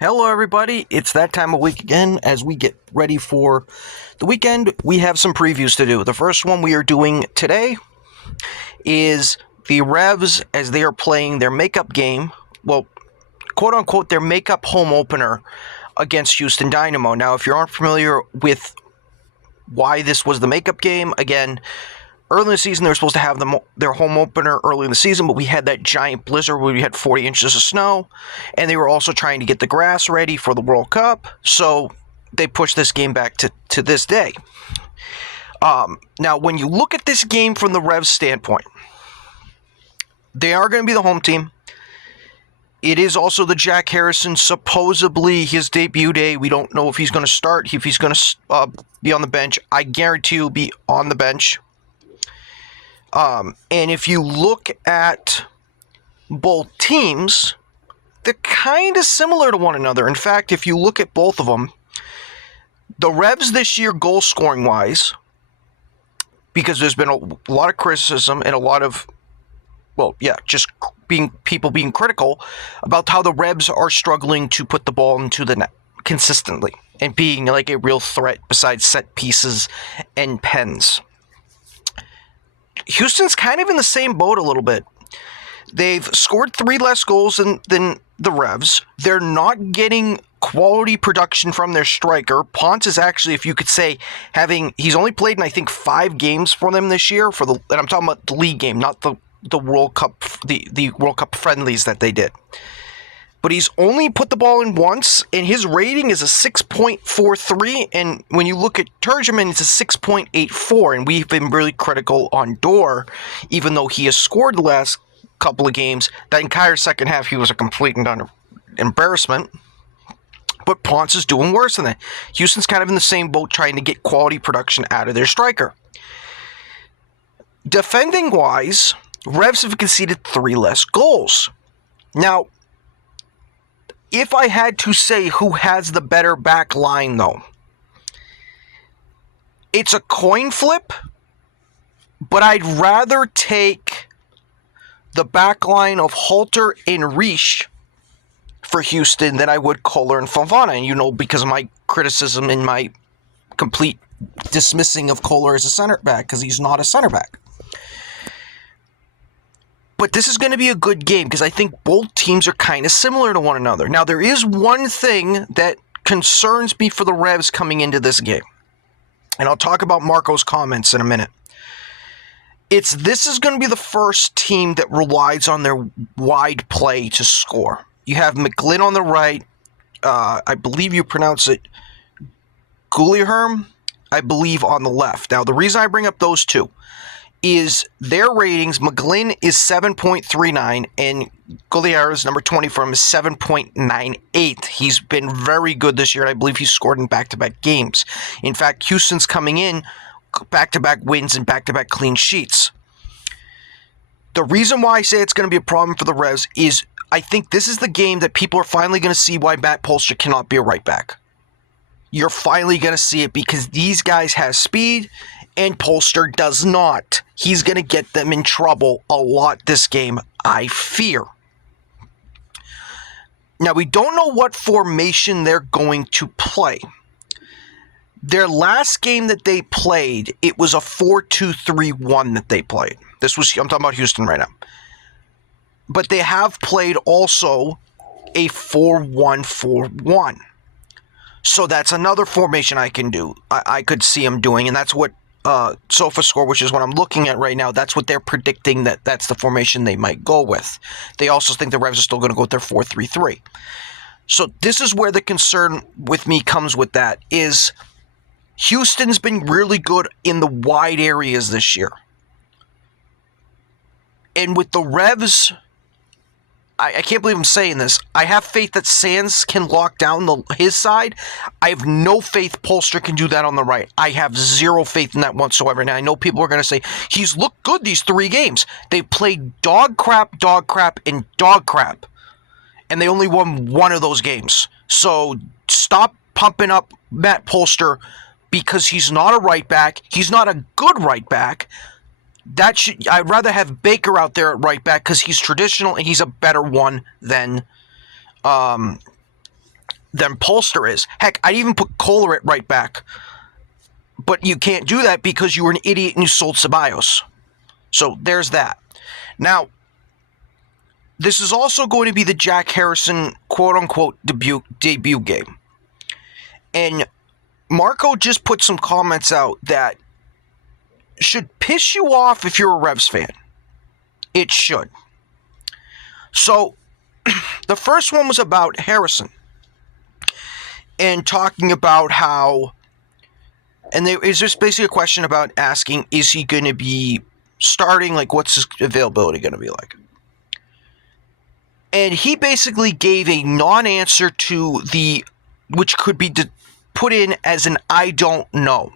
Hello, everybody. It's that time of week again. As we get ready for the weekend, we have some previews to do. The first one we are doing today is the Revs as they are playing their makeup game. Well, quote unquote, their makeup home opener against Houston Dynamo. Now, if you aren't familiar with why this was the makeup game, again, early in the season, they were supposed to have their home opener early in the season, but we had that giant blizzard where we had 40 inches of snow, and they were also trying to get the grass ready for the World Cup, so they pushed this game back to this day. Now, when you look at this game from the Revs standpoint, they are going to be the home team. It is also the Jack Harrison, supposedly his debut day. We don't know if he's going to start, if he's going to be on the bench. I guarantee he'll be on the bench. And if you look at both teams, they're kind of similar to one another. In fact, if you look at both of them, the Revs this year, goal scoring wise, because there's been a lot of criticism and a lot of, just people being critical about how the Revs are struggling to put the ball into the net consistently and being like a real threat besides set pieces and pens. Houston's kind of in the same boat a little bit. They've scored 3 less goals than the Revs. They're not getting quality production from their striker. Ponce is actually, if you could say, he's only played in, I think, 5 games for them this year, and I'm talking about the league game, not the World Cup, the World Cup friendlies that they did. But he's only put the ball in once, and his rating is a 6.43, and when you look at Turgeman, it's a 6.84, and we've been really critical on Dor, even though he has scored the last couple of games. That entire second half, he was a complete and utter embarrassment, but Ponce is doing worse than that. Houston's kind of in the same boat, trying to get quality production out of their striker. Defending-wise, Revs have conceded 3 less goals. Now, if I had to say who has the better back line, though, it's a coin flip, but I'd rather take the back line of Halter and Reich for Houston than I would Kohler and Favana. And because of my criticism and my complete dismissing of Kohler as a center back, because he's not a center back. But this is going to be a good game because I think both teams are kind of similar to one another. Now, there is one thing that concerns me for the Revs coming into this game. And I'll talk about Marco's comments in a minute. This is going to be the first team that relies on their wide play to score. You have McGlynn on the right. I believe you pronounce it Guilherme, I believe, on the left. Now, the reason I bring up those two is their ratings. McGlynn is 7.39 and Guilherme's number 20 for him is 7.98. He's been very good this year, and I believe he's scored in back-to-back games. In fact, Houston's coming in back-to-back wins and back-to-back clean sheets. The reason why I say it's going to be a problem for the Revs is I think this is the game that people are finally going to see why Matt Polster cannot be a right back. You're finally going to see it because these guys have speed and Polster does not. He's going to get them in trouble a lot this game, I fear. Now, we don't know what formation they're going to play. Their last game that they played, it was a 4-2-3-1 that they played. I'm talking about Houston right now. But they have played also a 4-1-4-1. So that's another formation I can do. I could see them doing, and that's what SofaScore, which is what I'm looking at right now, that's what they're predicting that's the formation they might go with. They also think the Revs are still going to go with their 4-3-3. So this is where the concern with me comes with that, is Houston's been really good in the wide areas this year. And with the Revs, I can't believe I'm saying this. I have faith that Sands can lock down his side. I have no faith Polster can do that on the right. I have zero faith in that whatsoever. Now, I know people are going to say, he's looked good these 3 games. They played dog crap, and dog crap. And they only won 1 of those games. So stop pumping up Matt Polster because he's not a right back. He's not a good right back. I'd rather have Baker out there at right back because he's traditional and he's a better one than than Polster is. Heck, I'd even put Kohler at right back. But you can't do that because you were an idiot and you sold Ceballos. So there's that. Now, this is also going to be the Jack Harrison quote-unquote debut game. And Marco just put some comments out that should piss you off if you're a Revs fan. It should. So, the first one was about Harrison. And talking about how... And there is just basically a question about asking, is he going to be starting? Like, what's his availability going to be like? And he basically gave a non-answer to the... which could be put in as an I don't know.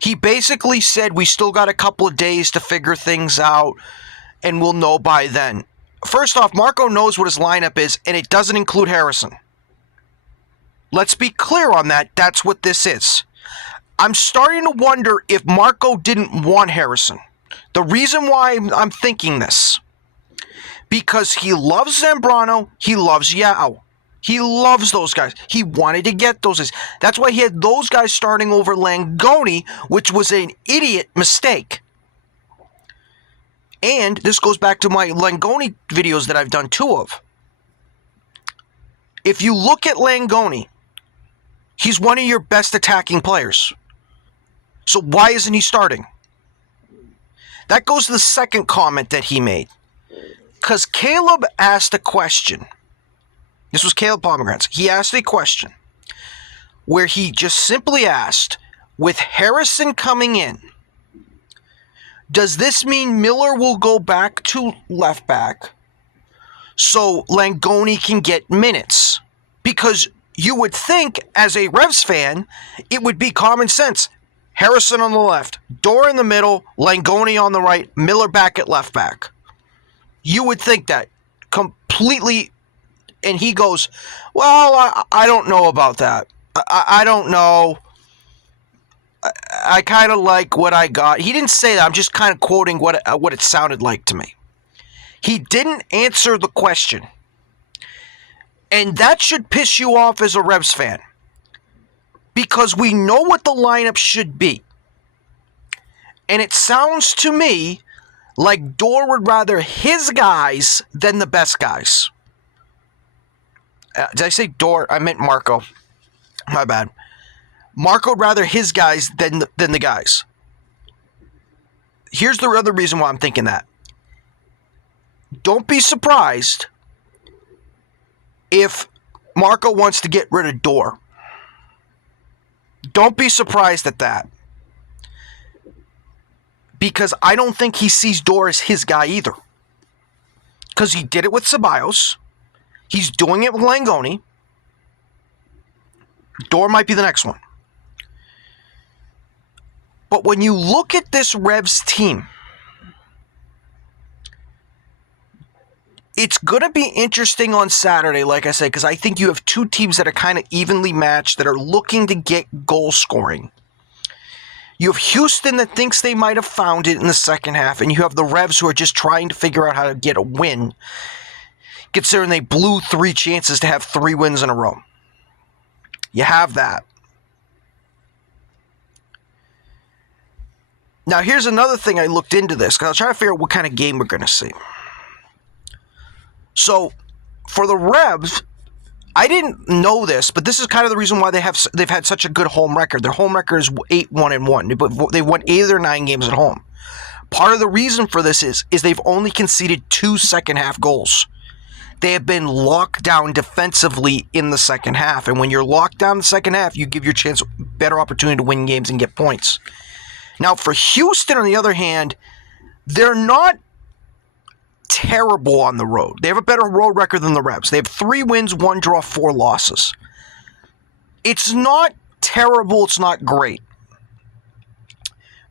He basically said we still got a couple of days to figure things out and we'll know by then. First off, Marco knows what his lineup is and it doesn't include Harrison. Let's be clear on that. That's what this is. I'm starting to wonder if Marco didn't want Harrison. The reason why I'm thinking this, because he loves Zambrano, he loves Yao. He loves those guys. He wanted to get those guys. That's why he had those guys starting over Langoni, which was an idiot mistake. And this goes back to my Langoni videos that I've done 2 of. If you look at Langoni, he's one of your best attacking players. So why isn't he starting? That goes to the second comment that he made. Because Caleb asked a question. This was Caleb Pomegrantz. He asked a question where he just simply asked, with Harrison coming in, does this mean Miller will go back to left back so Langoni can get minutes? Because you would think, as a Revs fan, it would be common sense. Harrison on the left, Dor in the middle, Langoni on the right, Miller back at left back. You would think that completely. And he goes, well, I don't know about that. I don't know. I kind of like what I got. He didn't say that. I'm just kind of quoting what it sounded like to me. He didn't answer the question. And that should piss you off as a Revs fan. Because we know what the lineup should be. And it sounds to me like Dor would rather his guys than the best guys. Did I say Dor? I meant Marco. My bad. Marco would rather his guys than the guys. Here's the other reason why I'm thinking that. Don't be surprised if Marco wants to get rid of Dor. Don't be surprised at that. Because I don't think he sees Dor as his guy either. Because he did it with Ceballos. He's doing it with Langoni. Dor might be the next one. But when you look at this Revs team, it's going to be interesting on Saturday, like I said, because I think you have 2 teams that are kind of evenly matched that are looking to get goal scoring. You have Houston that thinks they might have found it in the second half, and you have the Revs who are just trying to figure out how to get a win. Considering they blew 3 chances to have 3 wins in a row. You have that. Now, here's another thing I looked into this, because I was trying to figure out what kind of game we're going to see. So, for the Revs, I didn't know this, but this is kind of the reason why they've had such a good home record. Their home record is 8-1-1. They won 8 of their 9 games at home. Part of the reason for this is they've only conceded 2 second-half goals. They have been locked down defensively in the second half. And when you're locked down in the second half, you give your chance better opportunity to win games and get points. Now, for Houston, on the other hand, they're not terrible on the road. They have a better road record than the Revs. They have 3 wins, 1 draw, 4 losses. It's not terrible. It's not great.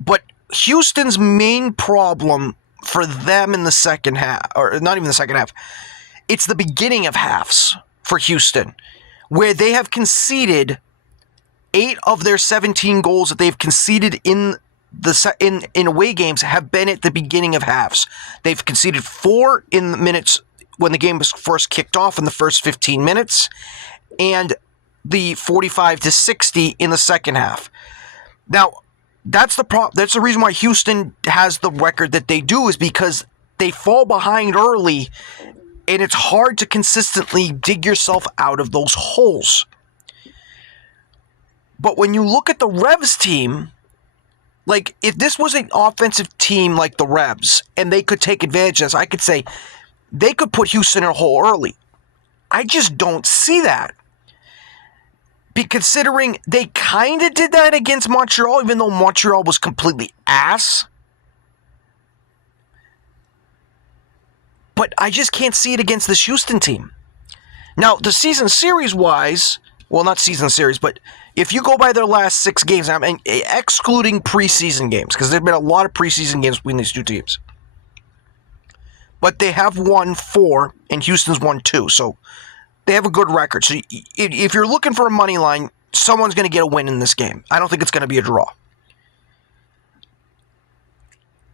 But Houston's main problem for them in the second half, or not even the second half, it's the beginning of halves for Houston, where they have conceded 8 of their 17 goals that they've conceded in away games have been at the beginning of halves. They've conceded 4 in the minutes when the game was first kicked off in the first 15 minutes, and the 45-60 in the second half. Now, that's the reason why Houston has the record that they do, is because they fall behind early, and it's hard to consistently dig yourself out of those holes. But when you look at the Revs team, like, if this was an offensive team like the Revs, and they could take advantage of this, I could say they could put Houston in a hole early. I just don't see that. Considering they kind of did that against Montreal, even though Montreal was completely ass. But I just can't see it against this Houston team. Now, the season series-wise, well, not season series, but if you go by their last 6 games, I mean, excluding preseason games, because there have been a lot of preseason games between these two teams. But they have won 4, and Houston's won 2, so they have a good record. So if you're looking for a money line, someone's going to get a win in this game. I don't think it's going to be a draw.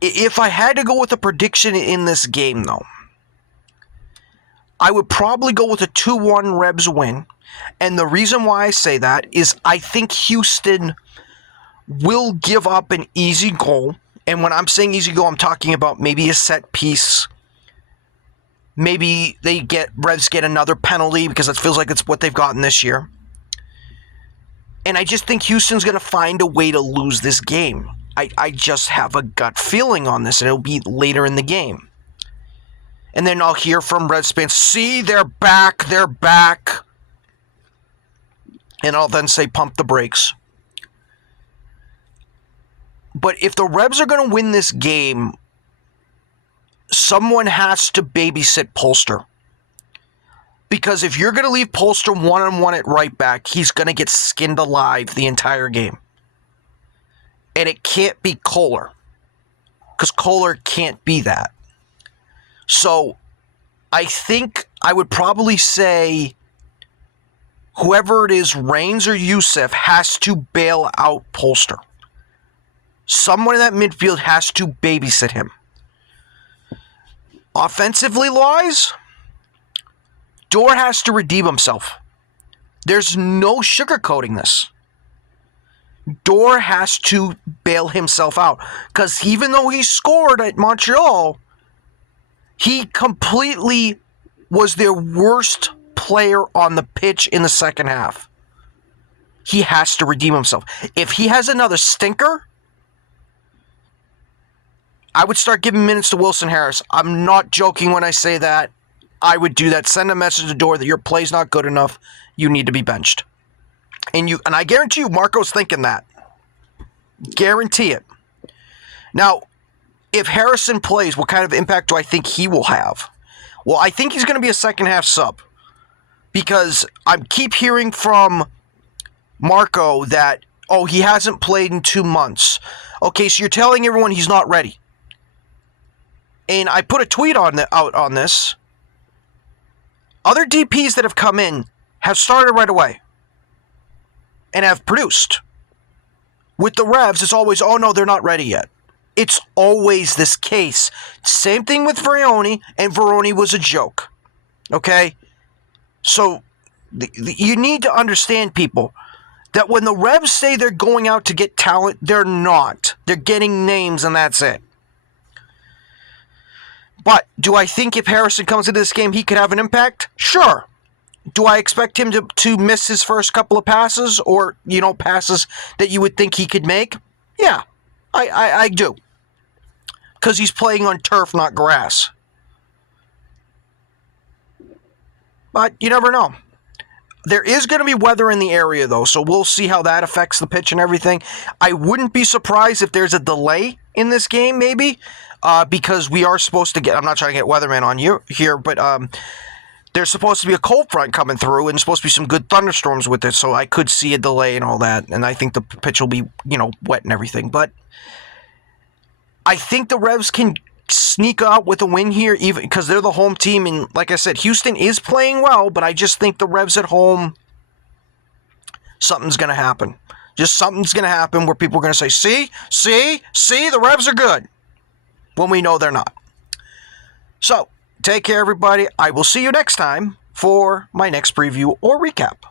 If I had to go with a prediction in this game, though, I would probably go with a 2-1 Rebs win. And the reason why I say that is I think Houston will give up an easy goal. And when I'm saying easy goal, I'm talking about maybe a set piece. Maybe Revs get another penalty, because it feels like it's what they've gotten this year. And I just think Houston's going to find a way to lose this game. I just have a gut feeling on this, and it'll be later in the game. And then I'll hear from Revs fans, see, they're back. And I'll then say, pump the brakes. But if the Revs are going to win this game, someone has to babysit Polster. Because if you're going to leave Polster one-on-one at right back, he's going to get skinned alive the entire game. And it can't be Kohler. Because Kohler can't be that. So, I think I would probably say whoever it is, Reigns or Youssef, has to bail out Polster. Someone in that midfield has to babysit him. Offensively wise, Dor has to redeem himself. There's no sugarcoating this. Dor has to bail himself out. Because even though he scored at Montreal, he completely was their worst player on the pitch in the second half. He has to redeem himself. If he has another stinker, I would start giving minutes to Wilson Harris. I'm not joking when I say that. I would do that. Send a message to Dor that your play's not good enough. You need to be benched. And I guarantee you, Marco's thinking that. Guarantee it. Now, if Harrison plays, what kind of impact do I think he will have? Well, I think he's going to be a second half sub. Because I keep hearing from Marco that, he hasn't played in 2 months. Okay, so you're telling everyone he's not ready. And I put a tweet out on this. Other DPs that have come in have started right away and have produced. With the Revs, it's always, no, they're not ready yet. It's always this case. Same thing with Vrioni, and Vrioni was a joke. Okay? So, you need to understand, people, that when the Revs say they're going out to get talent, they're not. They're getting names, and that's it. But do I think if Harrison comes into this game, he could have an impact? Sure. Do I expect him to miss his first couple of passes, or, passes that you would think he could make? Yeah, I do. Because he's playing on turf, not grass. But you never know. There is going to be weather in the area, though, so we'll see how that affects the pitch and everything. I wouldn't be surprised if there's a delay in this game, maybe, because we are supposed to get, I'm not trying to get weatherman on you here, but there's supposed to be a cold front coming through and supposed to be some good thunderstorms with it, so I could see a delay and all that, and I think the pitch will be, wet and everything. But I think the Revs can sneak out with a win here, even because they're the home team, and like I said, Houston is playing well, but I just think the Revs at home, something's going to happen. Just something's going to happen where people are going to say, see, the Revs are good, when we know they're not. So, take care, everybody. I will see you next time for my next preview or recap.